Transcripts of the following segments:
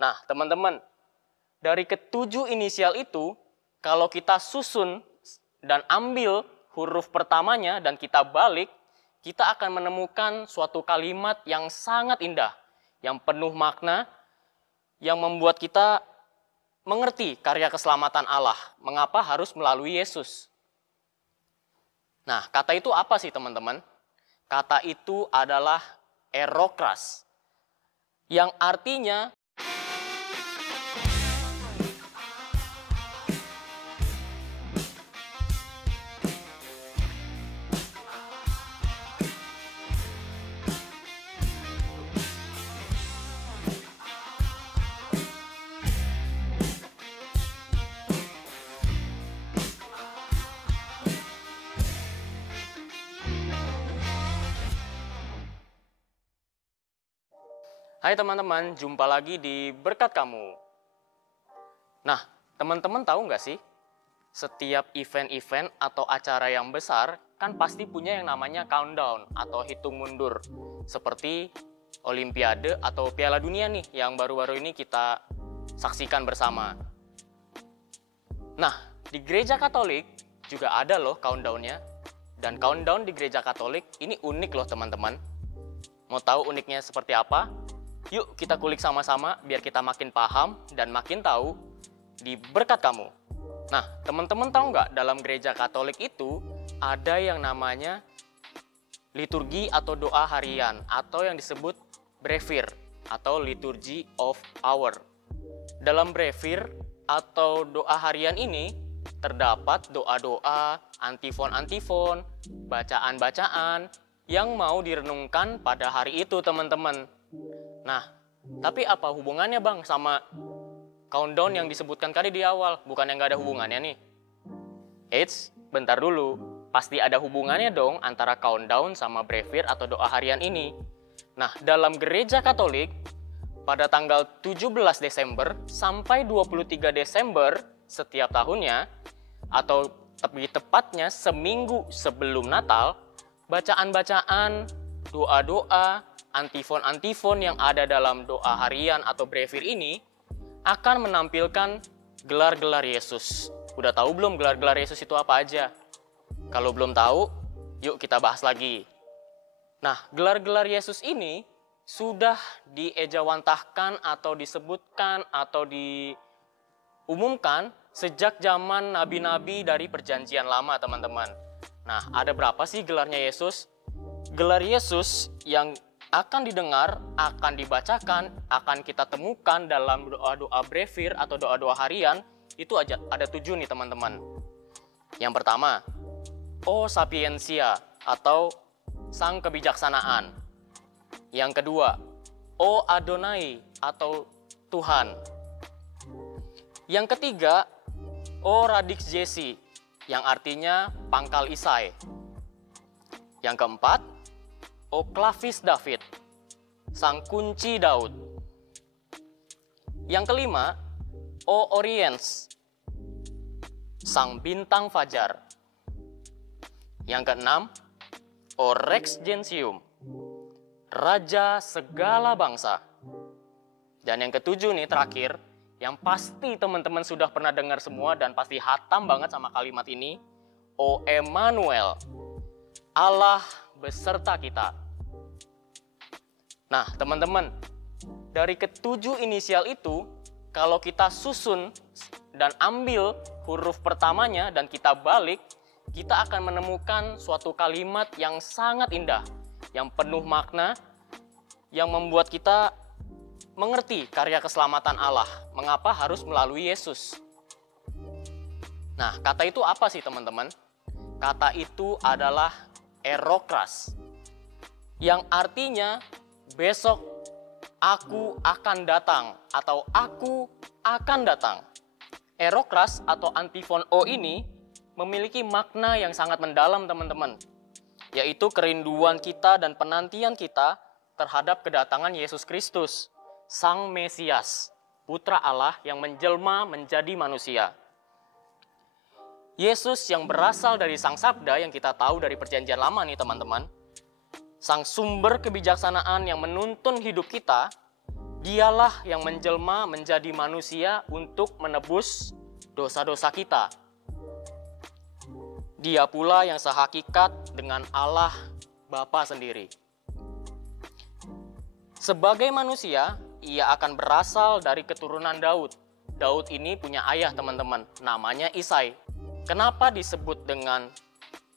Nah, teman-teman, dari ketujuh inisial itu, kalau kita susun dan ambil huruf pertamanya dan kita balik, kita akan menemukan suatu kalimat yang sangat indah, yang penuh makna, yang membuat kita mengerti karya keselamatan Allah, mengapa harus melalui Yesus. Nah, kata itu apa sih teman-teman? Kata itu adalah erokras, yang artinya Hai teman-teman, jumpa lagi di Berkat Kamu. Nah, teman-teman tahu nggak sih? Setiap event-event atau acara yang besar kan pasti punya yang namanya countdown atau hitung mundur. Seperti Olimpiade atau Piala Dunia nih yang baru-baru ini kita saksikan bersama. Nah, di gereja Katolik juga ada loh countdown-nya. Dan countdown di gereja Katolik ini unik loh teman-teman. Mau tahu uniknya seperti apa? Yuk kita kulik sama-sama biar kita makin paham dan makin tahu di Berkat Kamu. Nah, teman-teman tahu nggak dalam gereja Katolik itu ada yang namanya liturgi atau doa harian atau yang disebut brevir atau liturgy of hour. Dalam brevir atau doa harian ini terdapat doa-doa, antifon-antifon, bacaan-bacaan yang mau direnungkan pada hari itu teman-teman. Nah, tapi apa hubungannya Bang sama countdown yang disebutkan tadi di awal? Bukan yang gak ada hubungannya nih. Eits, bentar dulu. Pasti ada hubungannya dong antara countdown sama brevir atau doa harian ini. Nah, dalam gereja Katolik, pada tanggal 17 Desember sampai 23 Desember setiap tahunnya, atau lebih tepatnya seminggu sebelum Natal, bacaan-bacaan, doa-doa, antifon-antifon yang ada dalam doa harian atau brevir ini akan menampilkan gelar-gelar Yesus. Udah tahu belum gelar-gelar Yesus itu apa aja? Kalau belum tahu, yuk kita bahas lagi. Nah, gelar-gelar Yesus ini sudah diejawantahkan atau disebutkan atau diumumkan sejak zaman nabi-nabi dari Perjanjian Lama, teman-teman. Nah, ada berapa sih gelarnya Yesus? Gelar Yesus yang akan didengar, akan dibacakan, akan kita temukan dalam doa-doa brevir atau doa-doa harian, itu ada 7 nih teman-teman. Yang pertama, O Sapientia atau Sang Kebijaksanaan. Yang kedua, O Adonai atau Tuhan. Yang ketiga, O Radix Jesi yang artinya pangkal Isai. Yang keempat, O Klavis David, sang kunci Daud. Yang kelima, O Oriens, sang bintang fajar. Yang keenam, O Rex Gentium, raja segala bangsa. Dan yang ketujuh nih terakhir, yang pasti teman-teman sudah pernah dengar semua dan pasti hatam banget sama kalimat ini, O Emmanuel, Allah beserta kita. Nah, teman-teman, dari ketujuh inisial itu, kalau kita susun dan ambil huruf pertamanya dan kita balik, kita akan menemukan suatu kalimat yang sangat indah, yang penuh makna, yang membuat kita mengerti karya keselamatan Allah, mengapa harus melalui Yesus. Nah, kata itu apa sih teman-teman? Kata itu adalah erokras, yang artinya besok aku akan datang atau aku akan datang. Erokras atau antifon O ini memiliki makna yang sangat mendalam teman-teman, yaitu kerinduan kita dan penantian kita terhadap kedatangan Yesus Kristus, Sang Mesias, Putra Allah yang menjelma menjadi manusia. Yesus yang berasal dari Sang Sabda yang kita tahu dari Perjanjian Lama nih teman-teman, Sang sumber kebijaksanaan yang menuntun hidup kita, Dialah yang menjelma menjadi manusia untuk menebus dosa-dosa kita. Dia pula yang sehakikat dengan Allah Bapa sendiri. Sebagai manusia, ia akan berasal dari keturunan Daud. Daud ini punya ayah teman-teman, namanya Isai. Kenapa disebut dengan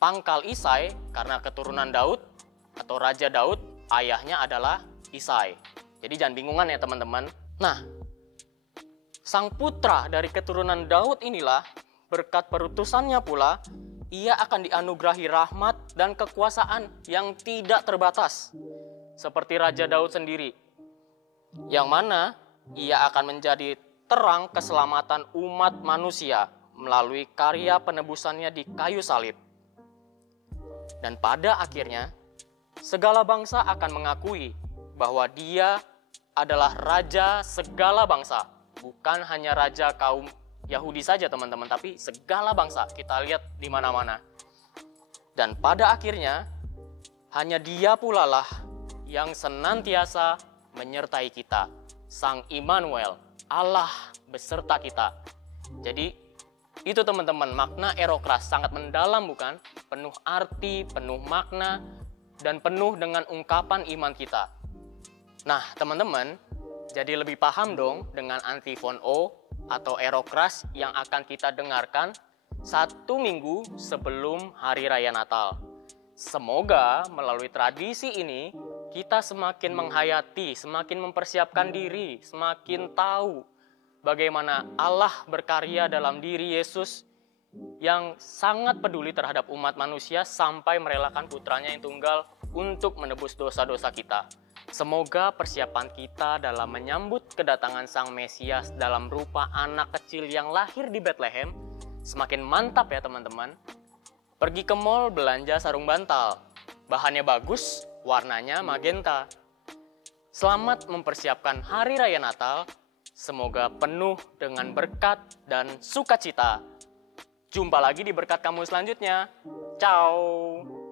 pangkal Isai? Karena keturunan Daud atau Raja Daud, ayahnya adalah Isai. Jadi jangan bingungan ya teman-teman. Nah, sang putra dari keturunan Daud inilah, berkat perutusannya pula, ia akan dianugerahi rahmat dan kekuasaan yang tidak terbatas. Seperti Raja Daud sendiri, yang mana ia akan menjadi terang keselamatan umat manusia melalui karya penebusannya di kayu salib. Dan pada akhirnya, segala bangsa akan mengakui bahwa dia adalah raja segala bangsa. Bukan hanya raja kaum Yahudi saja teman-teman, tapi segala bangsa. Kita lihat di mana-mana. Dan pada akhirnya, hanya dia pula lah yang senantiasa menyertai kita. Sang Immanuel, Allah beserta kita. Jadi, itu teman-teman, makna Erokras sangat mendalam bukan? Penuh arti, penuh makna, dan penuh dengan ungkapan iman kita. Nah, teman-teman, jadi lebih paham dong dengan antifon O atau Erokras yang akan kita dengarkan 1 minggu sebelum Hari Raya Natal. Semoga melalui tradisi ini kita semakin menghayati, semakin mempersiapkan diri, semakin tahu bagaimana Allah berkarya dalam diri Yesus yang sangat peduli terhadap umat manusia sampai merelakan putranya yang tunggal untuk menebus dosa-dosa kita. Semoga persiapan kita dalam menyambut kedatangan Sang Mesias dalam rupa anak kecil yang lahir di Bethlehem semakin mantap ya teman-teman. Pergi ke mall belanja sarung bantal. Bahannya bagus, warnanya magenta. Selamat mempersiapkan Hari Raya Natal. Semoga penuh dengan berkat dan sukacita. Jumpa lagi di berkat kamu selanjutnya. Ciao.